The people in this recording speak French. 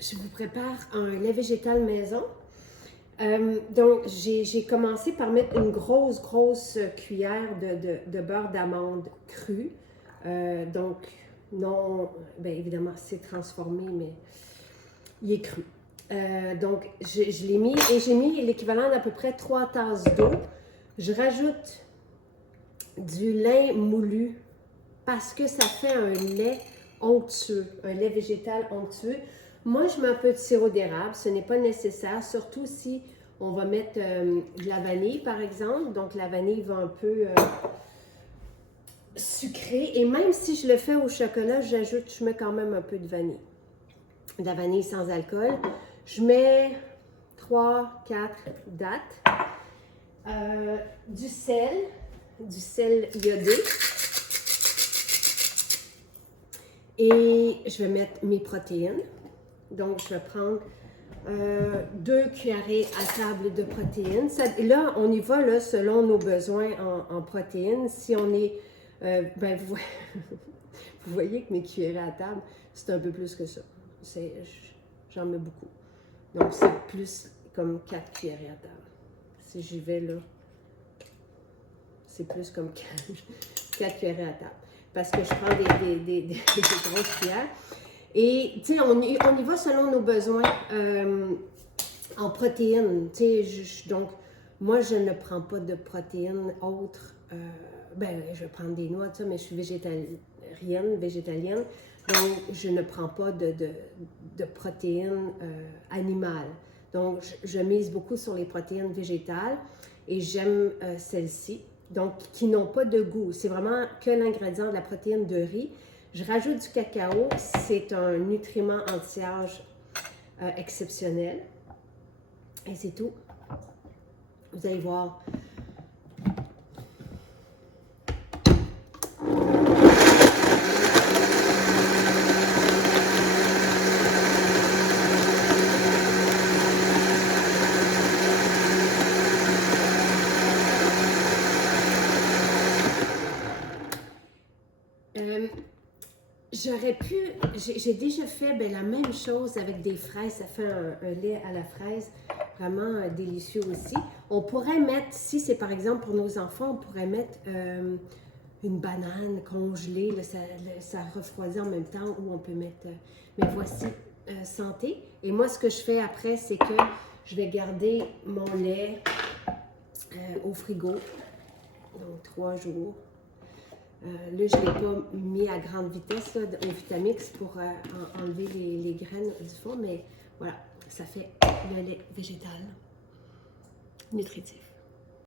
je vous prépare un lait végétal maison. Donc, j'ai commencé par mettre une grosse cuillère de beurre d'amande cru. Donc, non, bien évidemment, c'est transformé, mais il est cru. Donc, je l'ai mis et j'ai mis l'équivalent d'à peu près 3 tasses d'eau. Je rajoute du lin moulu parce que ça fait un lait onctueux, un lait végétal onctueux. Moi, je mets un peu de sirop d'érable, ce n'est pas nécessaire, surtout si on va mettre de la vanille, par exemple. Donc, la vanille va un peu sucrer. Et même si je le fais au chocolat, je mets quand même un peu de vanille. De la vanille sans alcool. Je mets 3-4 dattes. Du sel iodé. Et je vais mettre mes protéines. Donc, je vais prendre 2 cuillerées à table de protéines. Ça, là, on y va là, selon nos besoins en protéines. Si on est... ben, vous voyez que mes cuillerées à table, c'est un peu plus que ça. J'en mets beaucoup. Donc, c'est plus comme 4 cuillerées à table. Si j'y vais là, c'est plus comme 4 cuillerées à table. Parce que je prends des grosses cuillères. Et, tu sais, on y va selon nos besoins en protéines. Tu sais, donc, moi, je ne prends pas de protéines autres. Ben, je vais prendre des noix, ça, mais je suis végétalienne. Donc, je ne prends pas de protéines animales. Donc, je mise beaucoup sur les protéines végétales et j'aime celles-ci. Donc, qui n'ont pas de goût. C'est vraiment que l'ingrédient de la protéine de riz. Je rajoute du cacao. C'est un nutriment anti-âge exceptionnel. Et c'est tout. Vous allez voir. J'aurais pu, j'ai déjà fait la même chose avec des fraises, ça fait un lait à la fraise vraiment délicieux aussi. On pourrait mettre, si c'est par exemple pour nos enfants, on pourrait mettre une banane congelée, là, ça refroidit en même temps, ou on peut mettre, mais voici, santé. Et moi, ce que je fais après, c'est que je vais garder mon lait au frigo, donc 3 jours. Là, je ne l'ai pas mis à grande vitesse là, au Vitamix pour enlever les graines du fond, mais voilà, ça fait le lait végétal nutritif.